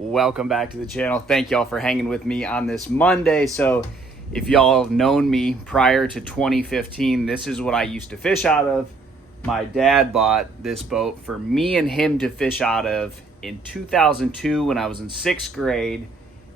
Welcome back to the channel. Thank y'all for hanging with me on this Monday. So if y'all have known me prior to 2015, this is what I used to fish out of. My dad bought this boat for me and him to fish out of in 2002 when I was in 6th grade,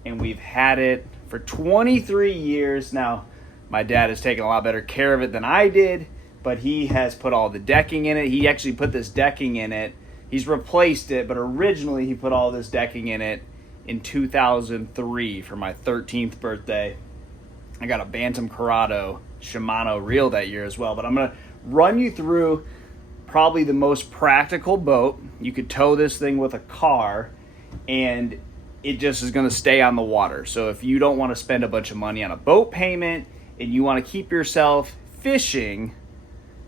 and we've had it for 23 years. Now, my dad has taken a lot better care of it than I did, but he has put all the decking in it. He actually put this decking in it. He's replaced it, but originally he put all this decking in it in 2003 for my 13th birthday. I got a Bantam Corrado Shimano reel that year as well, but I'm going to run you through probably the most practical boat. You could tow this thing with a car, and it just is going to stay on the water. So if you don't want to spend a bunch of money on a boat payment and you want to keep yourself fishing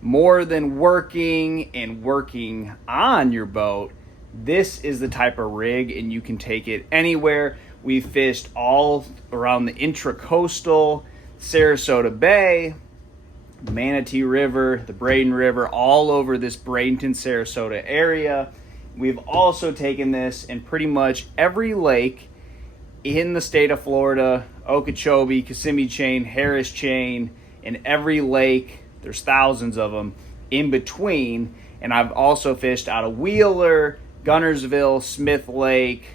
more than working on your boat, this is the type of rig, and you can take it anywhere. We fished all around the Intracoastal, Sarasota Bay, Manatee River, the Braden River, all over this Bradenton, Sarasota area. We've also taken this in pretty much every lake in the state of Florida: Okeechobee, Kissimmee Chain, Harris Chain, in every lake. There's thousands of them in between. And I've also fished out of Wheeler, Gunnersville, Smith Lake,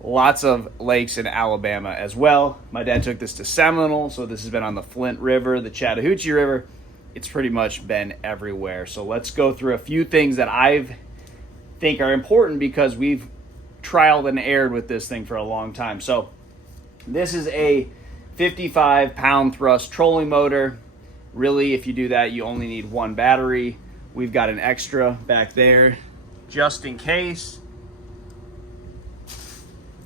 lots of lakes in Alabama as well. My dad took this to Seminole, so this has been on the Flint River, the Chattahoochee River. It's pretty much been everywhere. So let's go through a few things that I think are important because we've trialed and erred with this thing for a long time. So this is a 55-pound thrust trolling motor. Really, if you do that, you only need one battery. We've got an extra back there just in case.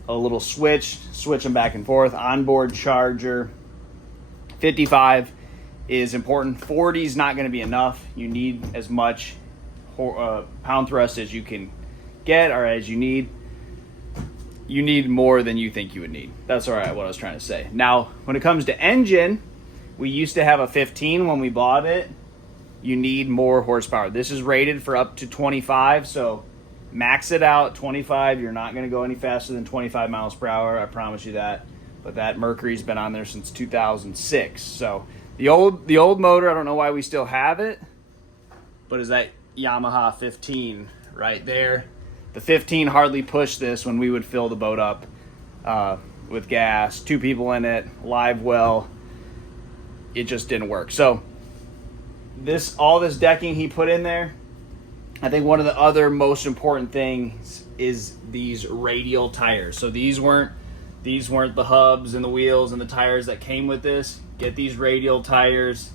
A little switch them back and forth. Onboard charger. 55 is important. 40 is not going to be enough. You need as much pound thrust as you can get, or as you need. You need more than you think you would need. That's all right, what I was trying to say. Now, when it comes to engine, we used to have a 15 when we bought it. You need more horsepower. This is rated for up to 25, so max it out. 25, you're not going to go any faster than 25 miles per hour, I promise you that. But that Mercury's been on there since 2006. So the old motor, I don't know why we still have it, but is that Yamaha 15 right there. The 15 hardly pushed this when we would fill the boat up with gas. 2 people in it, live well. It just didn't work. So all this decking he put in there, I think one of the other most important things is these radial tires. So these weren't the hubs and the wheels and the tires that came with this. Get these radial tires.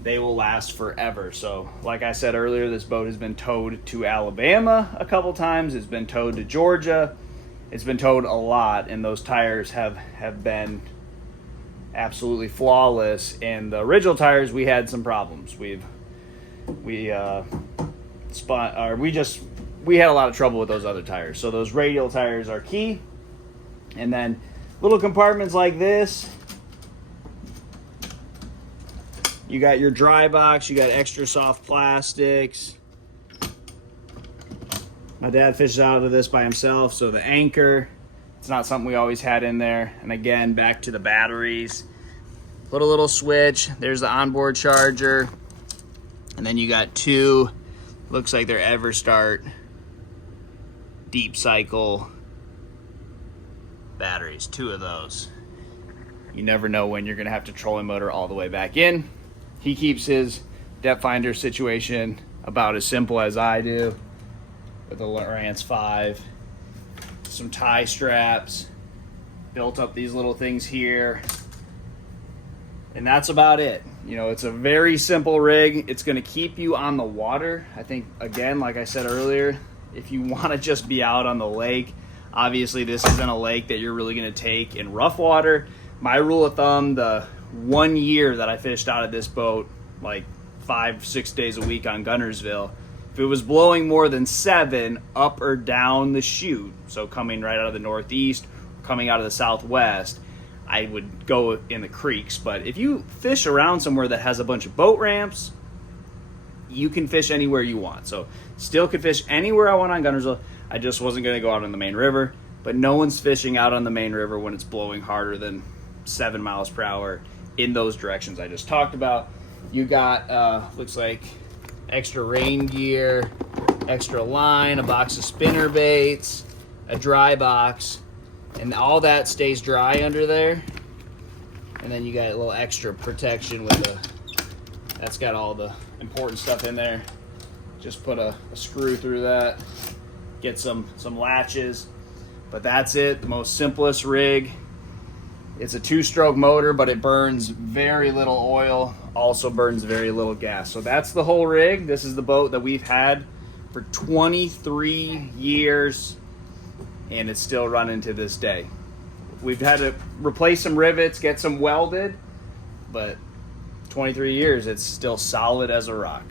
They will last forever. So like I said earlier, this boat has been towed to Alabama a couple times. It's been towed to Georgia. It's been towed a lot, and those tires have been absolutely flawless. And the original tires, we had some problems. We had a lot of trouble with those other tires. So those radial tires are key. And then little compartments like this. You got your dry box, you got extra soft plastics. My dad fishes out of this by himself, so the anchor, it's not something we always had in there. And again, back to the batteries. Put a little switch. There's the onboard charger. And then you got 2, looks like they're EverStart deep cycle batteries. 2 of those. You never know when you're going to have to trolling motor all the way back in. He keeps his depth finder situation about as simple as I do, with a Lowrance 5, some tie straps, built up these little things here, and that's about it. You know, it's a very simple rig. It's going to keep you on the water. I think, again, like I said earlier, if you want to just be out on the lake, obviously this isn't a lake that you're really going to take in rough water. My rule of thumb, the 1 year that I fished out of this boat, like 5-6 days a week on Gunnersville, if it was blowing more than 7 up or down the chute, so coming right out of the northeast, coming out of the southwest, I would go in the creeks. But if you fish around somewhere that has a bunch of boat ramps, you can fish anywhere you want. So still could fish anywhere I want on Gunnersville. I just wasn't going to go out on the main river. But no one's fishing out on the main river when it's blowing harder than 7 miles per hour in those directions I just talked about. You got, looks like, extra rain gear, extra line, a box of spinner baits, a dry box, and all that stays dry under there. And then you got a little extra protection with that's got all the important stuff in there. Just put a screw through that, get some latches. But that's it, the most simplest rig. It's a 2-stroke motor, but it burns very little oil, also burns very little gas. So that's the whole rig. This is the boat that we've had for 23 years, and it's still running to this day. We've had to replace some rivets, get some welded, but 23 years, it's still solid as a rock.